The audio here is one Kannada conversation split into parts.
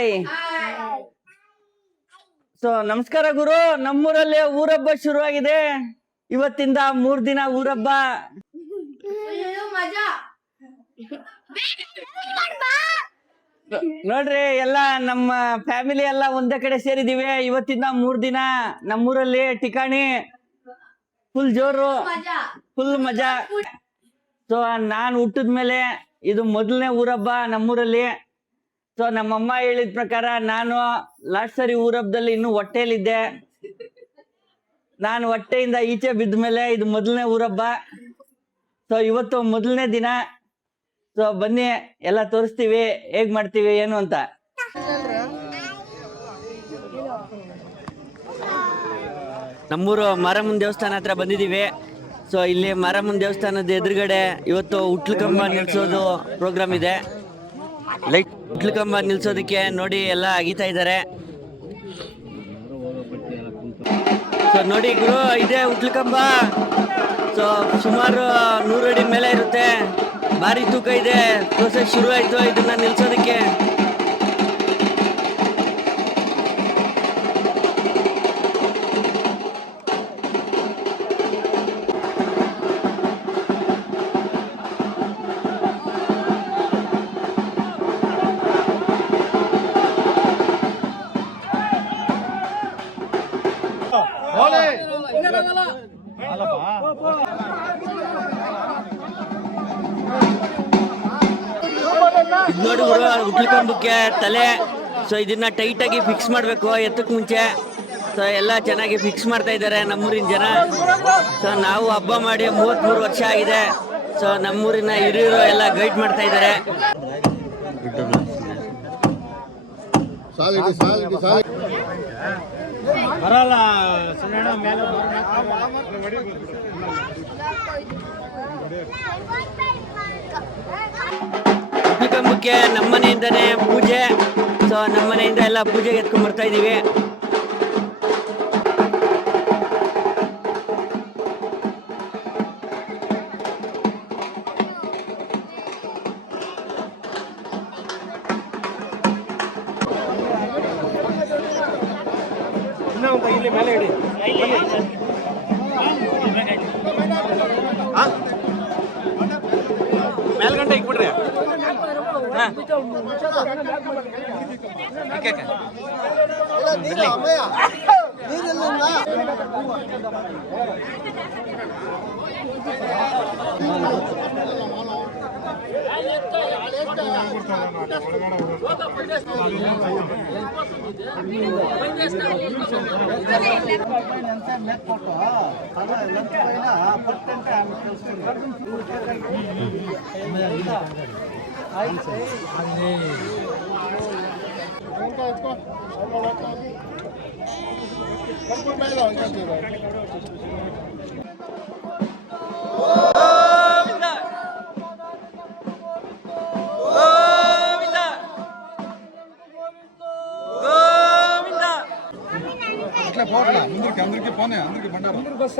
ಹಾಯ್. ಸೊ ನಮಸ್ಕಾರ ಗುರು. ನಮ್ಮೂರಲ್ಲಿ ಊರಬ್ಬ ಶುರುವಾಗಿದೆ. ಇವತ್ತಿಂದ 3 ದಿನ ಊರಬ್ಬ. ನೋಡ್ರಿ ಎಲ್ಲ ನಮ್ಮ ಫ್ಯಾಮಿಲಿ ಎಲ್ಲ ಒಂದೇ ಕಡೆ ಸೇರಿದೀವಿ. ಇವತ್ತಿಂದ 3 ದಿನ ನಮ್ಮೂರಲ್ಲಿ ಠಿಕಾಣಿ ಫುಲ್ ಜೋರು, ಫುಲ್ ಮಜಾ. ಸೊ ನಾನ್ ಹುಟ್ಟಿದ್ಮೇಲೆ ಇದು ಮೊದಲನೇ ಊರಬ್ಬ ನಮ್ಮೂರಲ್ಲಿ. ಸೊ ನಮ್ಮಮ್ಮ ಹೇಳಿದ ಪ್ರಕಾರ ನಾನು ಲಾಸ್ಟ್ ಸರಿ ಊರಬ್ಬದಲ್ಲಿ ಇನ್ನು ಹೊಟ್ಟೆಯಲ್ಲಿದ್ದೆ. ನಾನು ಹೊಟ್ಟೆಯಿಂದ ಈಚೆ ಬಿದ್ದ ಮೇಲೆ ಇದು ಮೊದಲನೇ ಊರಬ್ಬ. ಸೊ ಇವತ್ತು ಮೊದಲನೇ ದಿನ. ಸೊ ಬನ್ನಿ ಎಲ್ಲ ತೋರಿಸ್ತೀವಿ ಹೇಗ್ ಮಾಡ್ತೀವಿ ಏನು ಅಂತ. ನಮ್ಮೂರು ಮಾರಮ್ಮನ ದೇವಸ್ಥಾನ ಹತ್ರ ಬಂದಿದ್ದೀವಿ. ಸೊ ಇಲ್ಲಿ ಮಾರಮ್ಮನ ದೇವಸ್ಥಾನದ ಎದುರುಗಡೆ ಇವತ್ತು ಹುಟ್ಲು ಕಂಬ ನಿಲ್ಸೋದು ಪ್ರೋಗ್ರಾಮ್ ಇದೆ. ಹುಟ್ಲು ಕಂಬ ನಿಲ್ಸೋದಕ್ಕೆ ನೋಡಿ ಎಲ್ಲ ಅಗಿತಾ ಇದ್ದಾರೆ. ಸೊ ನೋಡಿ ಗುರು, ಇದೆ ಹುಟ್ಲು ಕಂಬ. ಸೊ ಸುಮಾರು 100 ಅಡಿ ಮೇಲೆ ಇರುತ್ತೆ. ಭಾರಿ ತೂಕ ಇದೆ. ಪ್ರೋಸೆಸ್ ಶುರು ಆಯ್ತು ಇದನ್ನ ನಿಲ್ಸೋದಕ್ಕೆ. ನೋಡಿ ಗುರು, ಹುಟ್ಲು ಕಂಬಕ್ಕೆ ತಲೆ. ಸೊ ಇದನ್ನ ಟೈಟ್ ಆಗಿ ಫಿಕ್ಸ್ ಮಾಡ್ಬೇಕು ಎತ್ತಕ್ಕೆ ಮುಂಚೆ. ಸೊ ಎಲ್ಲ ಚೆನ್ನಾಗಿ ಫಿಕ್ಸ್ ಮಾಡ್ತಾ ಇದ್ದಾರೆ ನಮ್ಮೂರಿನ ಜನ. ಸೊ ನಾವು ಹಬ್ಬ ಮಾಡಿ 33 ವರ್ಷ ಆಗಿದೆ. ಸೊ ನಮ್ಮೂರಿನ ಹಿರಿಯರು ಎಲ್ಲ ಗೈಡ್ ಮಾಡ್ತಾ ಇದ್ದಾರೆ. ಕಂಬಕ್ಕೆ ನಮ್ಮನೆಯಿಂದನೇ ಪೂಜೆ. ಸೊ ನಮ್ಮನೆಯಿಂದ ಎಲ್ಲ ಪೂಜೆಗೆ ಎತ್ಕೊಂಡ್ ಬರ್ತಾ ಇದೀವಿ. ಇಲ್ಲಿ ಮೇಲೆ ಇಡಿ. ಮೇಲ್ಗಂಟೆ ಇಕ್ಬಿಡ್ರಿ. అందరికి పోనే అందరికి బండారు బస్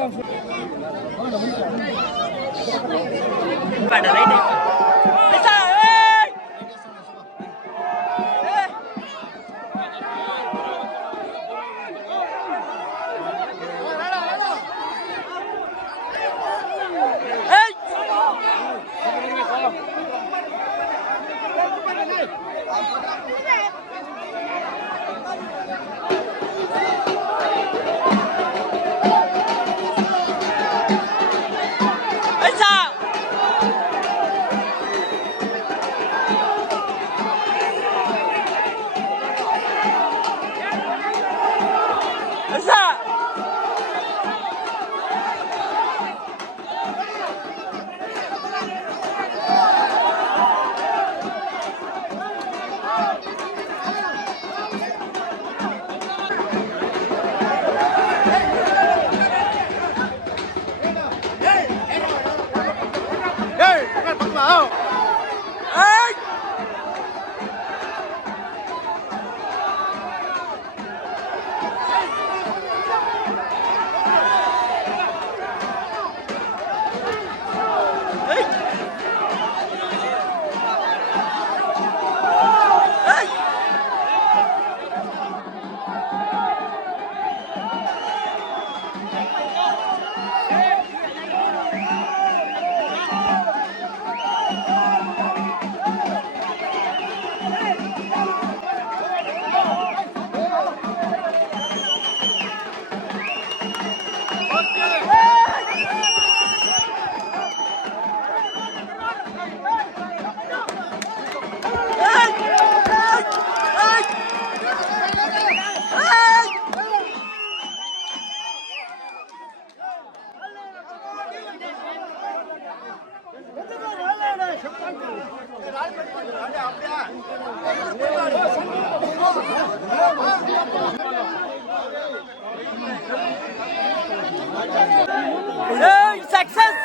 ಸಕ್ಸಸ್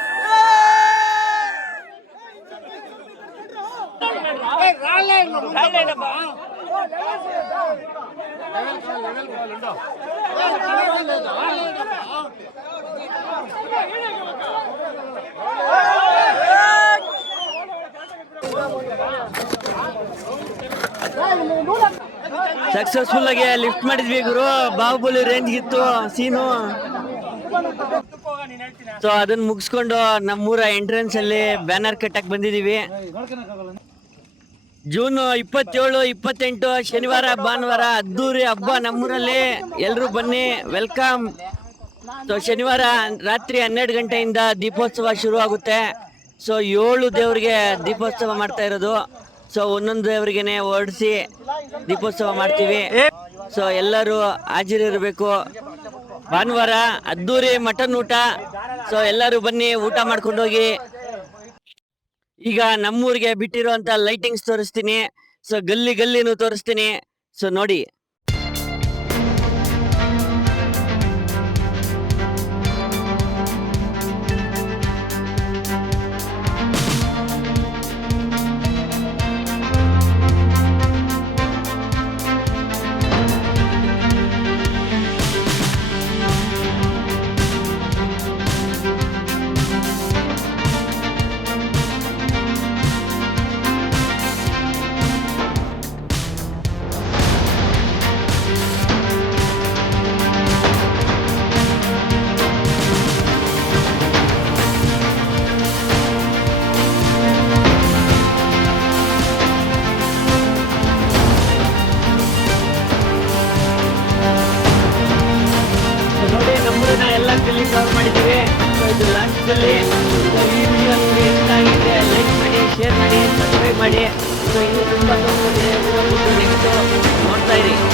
ಸಕ್ಸಸ್ಫುಲ್ ಆಗಿ ಲಿಫ್ಟ್ ಮಾಡಿದ್ವಿ ಗುರು. ಬಾಹುಬಲಿ ರೇಂಜ್ ಇತ್ತು ಸೀನು. ಸೊ ಅದನ್ನ ಮುಗಿಸ್ಕೊಂಡು ನಮ್ಮೂರ ಎಂಟ್ರೆನ್ಸ್ ಅಲ್ಲಿ ಬ್ಯಾನರ್ ಕಟ್ಟಕ್ ಬಂದಿದೀವಿ. ಜೂನ್ 27, 28 ಶನಿವಾರ ಭಾನುವಾರ ಅದ್ದೂರಿ ಹಬ್ಬ ನಮ್ಮೂರಲ್ಲಿ. ಎಲ್ರು ಬನ್ನಿ, ವೆಲ್ಕಮ್. ಸೊ ಶನಿವಾರ ರಾತ್ರಿ 12 ಗಂಟೆಯಿಂದ ದೀಪೋತ್ಸವ ಶುರು ಆಗುತ್ತೆ. ಸೊ 7 ದೇವ್ರಿಗೆ ದೀಪೋತ್ಸವ ಮಾಡ್ತಾ ಇರೋದು. ಸೊ ಒಂದೊಂದು ದೇವ್ರಿಗೆನೆ ಹೊರಡಿಸಿ ದೀಪೋತ್ಸವ ಮಾಡ್ತೀವಿ. ಸೊ ಎಲ್ಲರೂ ಹಾಜರಿರ್ಬೇಕು. ಭಾನುವಾರ ಅದ್ದೂರಿ ಮಟನ್ ಊಟ. ಸೊ ಎಲ್ಲರೂ ಬನ್ನಿ, ಊಟ ಮಾಡ್ಕೊಂಡು ಹೋಗಿ. ಈಗ ನಮ್ಮೂರಿಗೆ ಬಿಟ್ಟಿರುವಂತ ಲೈಟಿಂಗ್ಸ್ ತೋರಿಸ್ತೀನಿ. ಸೊ ಗಲ್ಲಿನೂ ತೋರಿಸ್ತೀನಿ. ಸೊ ನೋಡಿ. ಕವರ್ ಮಾಡಿದ್ದೀವಿ. ಇದು ಲಾಸ್ಟಲ್ಲಿ. ಈ ವಿಡಿಯೋ ನಿಮಗೆ ಇಷ್ಟ ಆಗಿದೆ ಲೈಕ್ ಮಾಡಿ, ಶೇರ್ ಮಾಡಿ, ಸಬ್ಸ್ಕ್ರೈಬ್ ಮಾಡಿ. ಸೊ ಇನ್ನೂ ತುಂಬ